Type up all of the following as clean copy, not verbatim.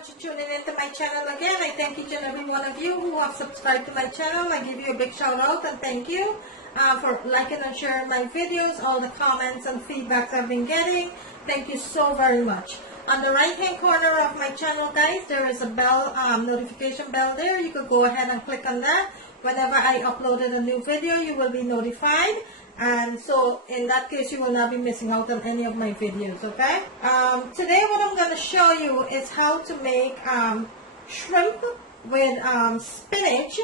much for tuning into my channel again. I thank each and every one of you who have subscribed to my channel. I give you a big shout out and thank you for liking and sharing my videos, all the comments and feedbacks I've been getting. Thank you so very much. On the right hand corner of my channel, guys, there is a bell, notification bell there. You could go ahead and click on that. Whenever I uploaded a new video, you will be notified. And so in that case, you will not be missing out on any of my videos, okay? Today what I'm going to show you is how to make shrimp with spinach.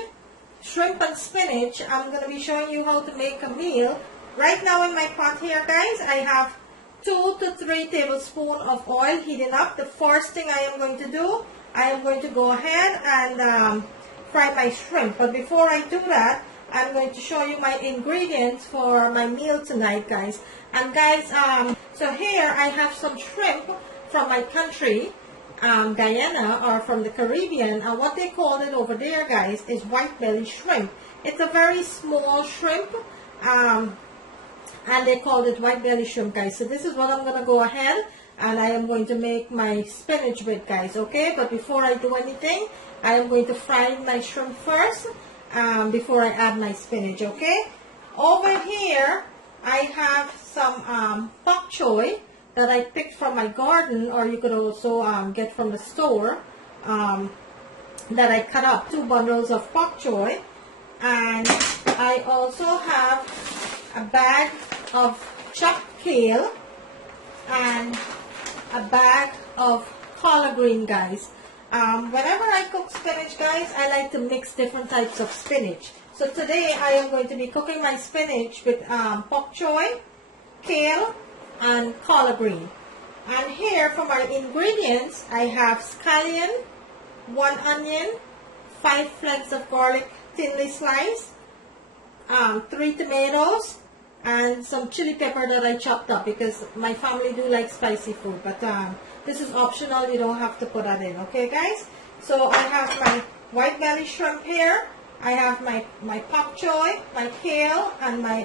Shrimp and spinach. I'm going to be showing you how to make a meal. Right now in my pot here, guys, I have 2 to 3 tablespoons of oil heating up. The first thing I am going to do, I am going to go ahead and fry my shrimp. But before I do that, I'm going to show you my ingredients for my meal tonight, guys. And guys, so here I have some shrimp from my country, Guyana, or from the Caribbean. And what they call it over there, guys, is white belly shrimp. It's a very small shrimp, and they call it white belly shrimp, guys. So this is what I'm going to go ahead and I am going to make my spinach with, guys, okay? But before I do anything, I am going to fry my shrimp first. Before I add my spinach, okay? Over here, I have some pak choy that I picked from my garden, or you could also get from the store, that I cut up 2 bundles of pak choy. And I also have a bag of chopped kale and a bag of collard green, guys. Whenever I cook spinach, guys, I like to mix different types of spinach. So today I am going to be cooking my spinach with pak choy, kale, and collard green. And here for my ingredients, I have scallion, 1 onion, 5 flags of garlic thinly sliced, 3 tomatoes, and some chili pepper that I chopped up because my family do like spicy food. But this is optional, you don't have to put that in, okay, guys? So I have my white belly shrimp here. I have my pak choy, my kale, and my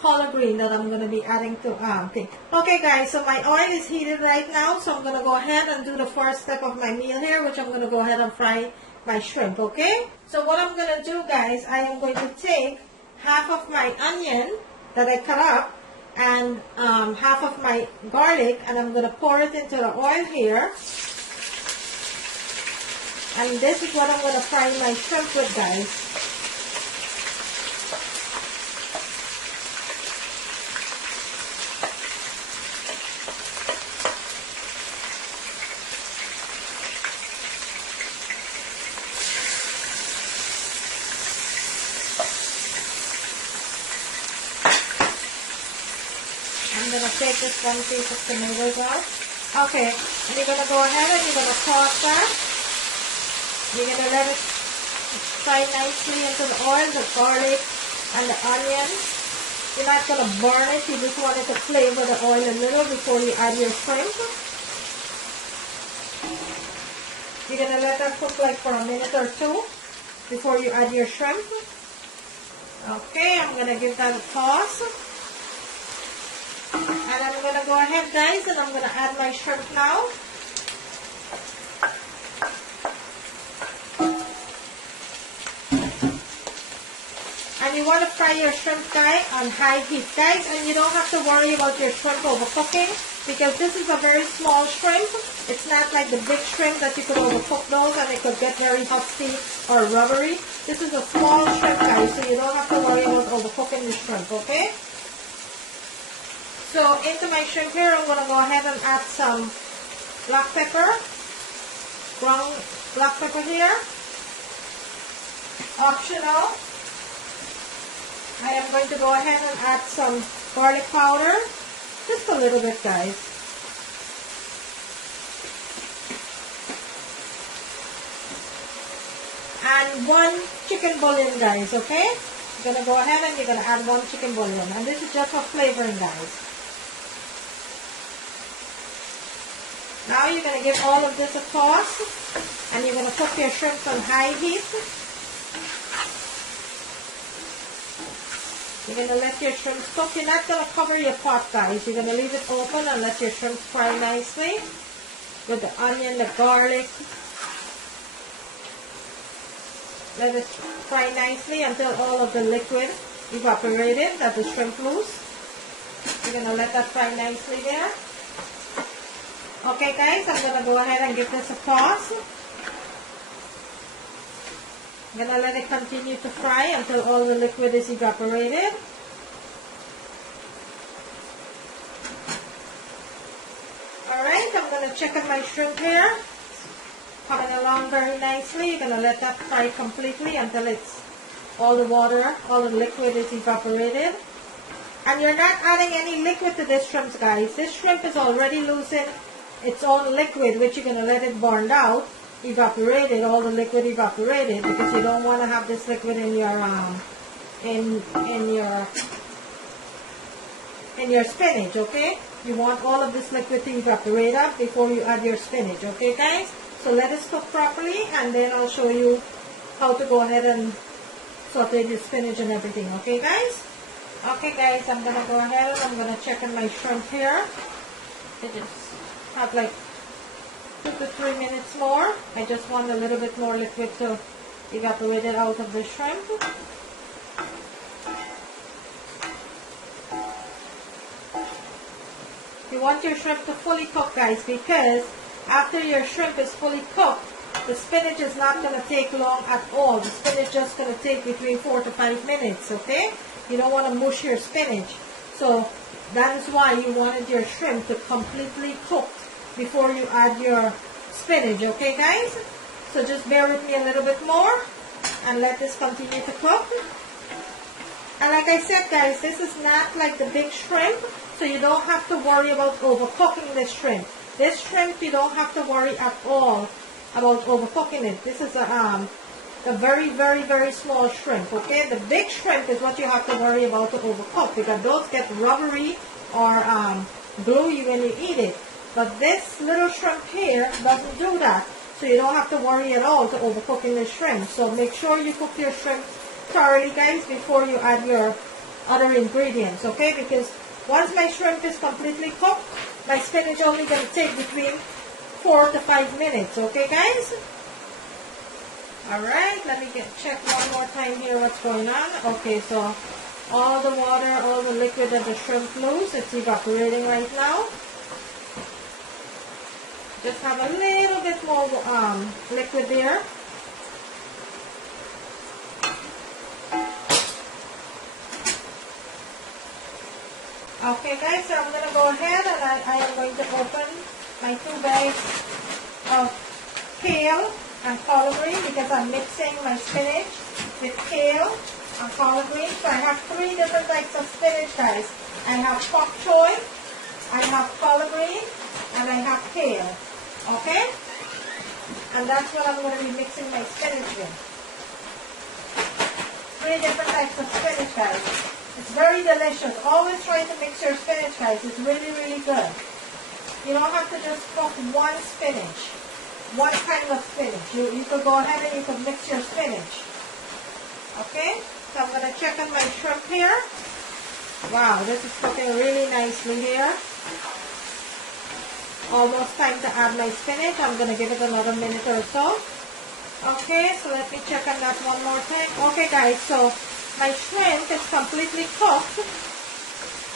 collard green that I'm going to be adding to thing. Okay, guys, so my oil is heated right now, so I'm going to go ahead and do the first step of my meal here, which I'm going to go ahead and fry my shrimp, okay? So what I'm going to do, guys, I am going to take half of my onion that I cut up and half of my garlic, and I'm going to pour it into the oil here. And this is what I'm going to fry my shrimp with, guys. I'm going to take this 1 piece of tomatoes out. Okay, and you're going to go ahead and you're going to toss that. You're going to let it fry nicely into the oil, the garlic, and the onions. You're not going to burn it. You just want it to flavor the oil a little before you add your shrimp. You're going to let that cook like for a minute or 2 before you add your shrimp. Okay, I'm going to give that a toss. And I'm going to go ahead, guys, and I'm going to add my shrimp now. And you want to fry your shrimp, guys, on high heat, guys, and you don't have to worry about your shrimp overcooking because this is a very small shrimp. It's not like the big shrimp that you could overcook those and it could get very husky or rubbery. This is a small shrimp, guys, so you don't have to worry about overcooking the shrimp, okay? So into my shrimp here, I'm going to go ahead and add some black pepper, ground black pepper here, optional. I am going to go ahead and add some garlic powder, just a little bit, guys. And 1 chicken bouillon, guys, okay? You're going to go ahead and you're going to add 1 chicken bouillon. And this is just for flavoring, guys. Now you're going to give all of this a toss, and you're going to cook your shrimp on high heat. You're going to let your shrimp cook. You're not going to cover your pot, guys. You're going to leave it open and let your shrimp fry nicely with the onion, the garlic, Let it fry nicely until all of the liquid evaporated that the shrimp lose. You're going to let that fry nicely there. Okay guys, I'm going to go ahead and give this a pause. I'm going to let it continue to fry until all the liquid is evaporated. Alright, I'm going to check on my shrimp here. Coming along very nicely. You're going to let that fry completely until it's all the water, all the liquid is evaporated. And you're not adding any liquid to this shrimp, guys. This shrimp is already losing its own liquid, which you're going to let it burn out, evaporated, all the liquid evaporated, because you don't want to have this liquid in your spinach, okay? You want all of this liquid to evaporate up before you add your spinach, okay guys? So let this cook properly, and then I'll show you how to go ahead and saute the spinach and everything, okay guys? Okay guys, I'm gonna go ahead and I'm gonna check on my shrimp here. I just have like 2 to 3 minutes more. I just want a little bit more liquid to evaporate it out of the shrimp. You want your shrimp to fully cook, guys, because after your shrimp is fully cooked, the spinach is not going to take long at all. The spinach is just going to take between 4 to 5 minutes, okay? You don't want to mush your spinach. So that is why you wanted your shrimp to completely cook before you add your spinach, okay guys? So just bear with me a little bit more and let this continue to cook. And like I said guys, this is not like the big shrimp, so you don't have to worry about overcooking this shrimp. This shrimp, you don't have to worry at all about overcooking it. This is a very, very, very small shrimp, okay? The big shrimp is what you have to worry about to overcook, because those get rubbery or gluey when you eat it. But this little shrimp here doesn't do that, so you don't have to worry at all to overcooking the shrimp. So make sure you cook your shrimp thoroughly, guys, before you add your other ingredients, okay? Because once my shrimp is completely cooked, my spinach only going to take between 4 to 5 minutes, okay guys? Alright, let me check one more time here what's going on. Okay, so all the water, all the liquid that the shrimp lose, it's evaporating right now. Just have a little bit more liquid there. Okay guys, so I'm going to go ahead and I am going to open my 2 bags of kale and collard green, because I'm mixing my spinach with kale and collard green. So I have 3 different types of spinach, guys. I have pak choy, I have collard green, and I have kale. Okay? And that's what I'm going to be mixing my spinach with. 3 different types of spinach, guys. It's very delicious. Always try to mix your spinach, guys. It's really, really good. You don't have to just cook one spinach, one kind of spinach. You could go ahead and you could mix your spinach. Okay? So I'm going to check on my shrimp here. Wow, this is cooking really nicely here. Almost time to add my spinach. I'm going to give it another minute or so. Okay, so let me check on that one more time. Okay guys, so my shrimp is completely cooked.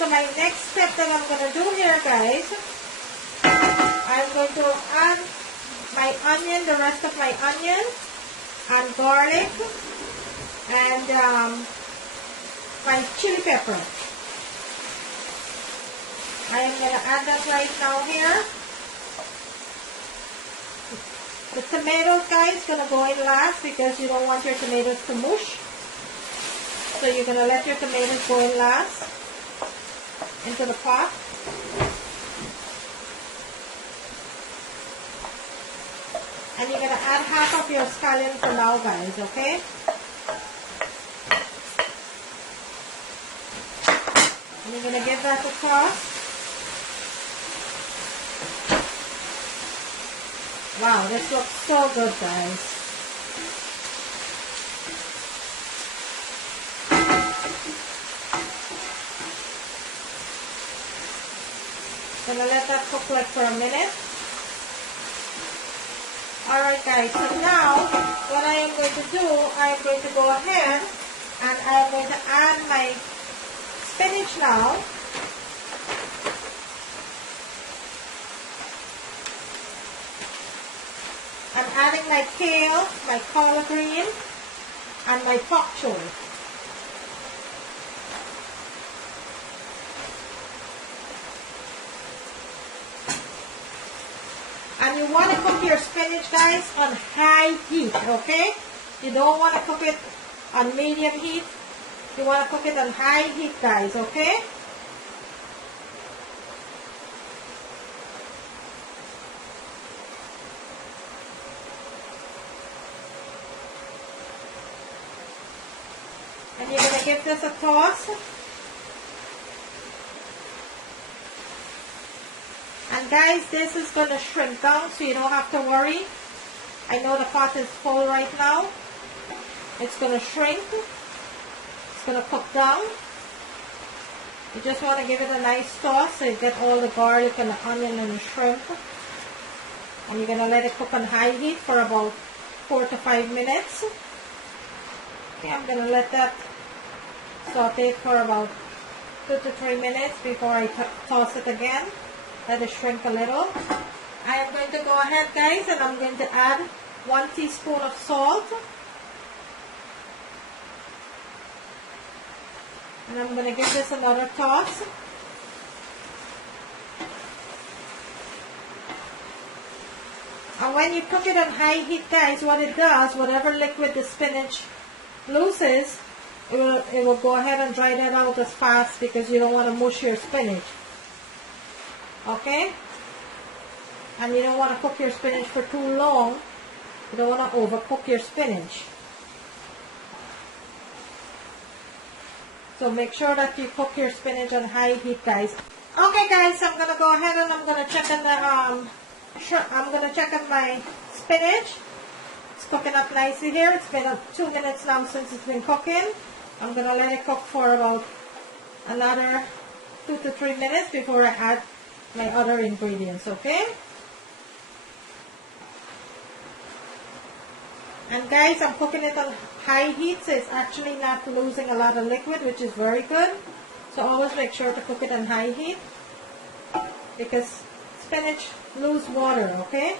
So my next step that I'm going to do here, guys, I'm going to add my onion, the rest of my onion and garlic and my chili pepper. I am going to add that right now here. The tomatoes, guys, going to go in last because you don't want your tomatoes to mush. So you're going to let your tomatoes go in last into the pot. And you're going to add half of your scallion for now, guys, okay? And you're going to give that a toss. Wow, this looks so good, guys. Gonna let that cook like for a minute. Alright guys, so now what I am going to do, I am going to go ahead and I am going to add my spinach now. I'm adding my kale, my collard green, and my pak choy. And you want to cook your spinach, guys, on high heat, okay? You don't want to cook it on medium heat. You want to cook it on high heat, guys, okay? And you're going to give this a toss. And guys, this is going to shrink down, so you don't have to worry. I know the pot is full right now. It's going to shrink. It's going to cook down. You just want to give it a nice toss so you get all the garlic and the onion and the shrimp. And you're going to let it cook on high heat for about 4 to 5 minutes. Okay, I'm going to let that saute for about 2 to 3 minutes before I toss it again. Let it shrink a little. I am going to go ahead, guys, and I'm going to add 1 teaspoon of salt. And I'm going to give this another toss. And when you cook it on high heat, guys, what it does, whatever liquid the spinach loses, it will go ahead and dry that out as fast because you don't want to mush your spinach. Okay? And you don't want to cook your spinach for too long. You don't want to overcook your spinach. So make sure that you cook your spinach on high heat, guys. Okay, guys, I'm gonna go ahead and I'm gonna check on my spinach. It's cooking up nicely here. It's been 2 minutes now since it's been cooking. I'm gonna let it cook for about another 2 to 3 minutes before I add my other ingredients, okay? And guys, I'm cooking it on high heat, so it's actually not losing a lot of liquid, which is very good. So always make sure to cook it on high heat because spinach lose water, okay?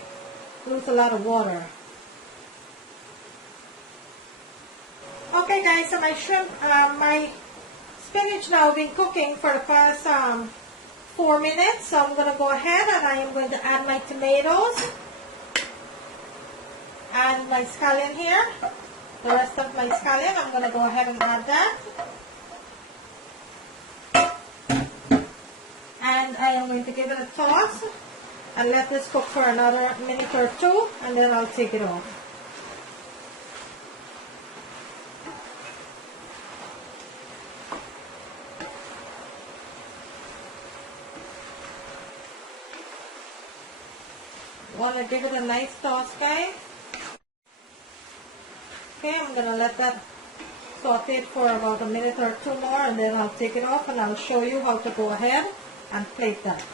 Lose a lot of water. Okay guys, so my shrimp, my spinach now been cooking for the past 4 minutes, so I'm going to go ahead and I am going to add my tomatoes and my scallion here. The rest of my scallion, I'm going to go ahead and add that. And I am going to give it a toss and let this cook for another minute or 2 and then I'll take it off. Want to give it a nice toss, guys. Okay, I'm going to let that saute for about a minute or 2 more and then I'll take it off and I'll show you how to go ahead and plate that.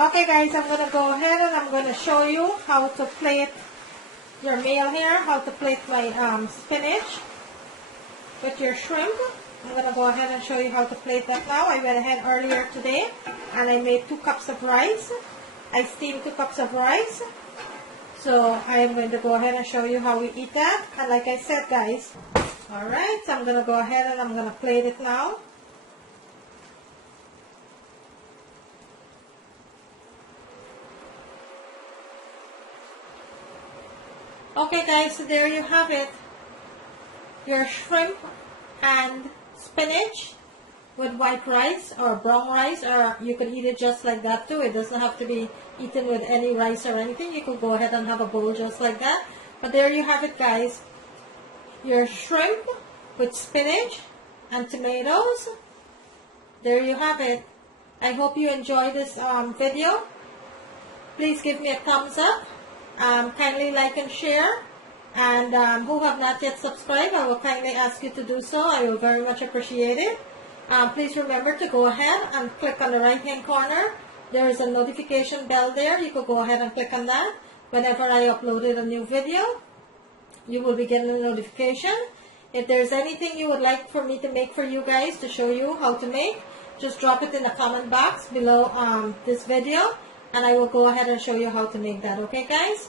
Okay guys, I'm going to go ahead and I'm going to show you how to plate your meal here, how to plate my spinach with your shrimp. I'm going to go ahead and show you how to plate that now. I went ahead earlier today and I made 2 cups of rice. I steamed 2 cups of rice. So I am going to go ahead and show you how we eat that. And like I said, guys, alright, so I'm going to go ahead and I'm going to plate it now. Okay guys, so there you have it. Your shrimp and spinach with white rice or brown rice, or you could eat it just like that too. It doesn't have to be eaten with any rice or anything. You could go ahead and have a bowl just like that. But there you have it, guys. Your shrimp with spinach and tomatoes. There you have it. I hope you enjoy this video. Please give me a thumbs up. Kindly like and share. And who have not yet subscribed, I will kindly ask you to do so. I will very much appreciate it. Please remember to go ahead and click on the right hand corner. There is a notification bell there. You could go ahead and click on that. Whenever I uploaded a new video, you will be getting a notification. If there's anything you would like for me to make for you guys to show you how to make, just drop it in the comment box below this video, and I will go ahead and show you how to make that. Okay guys?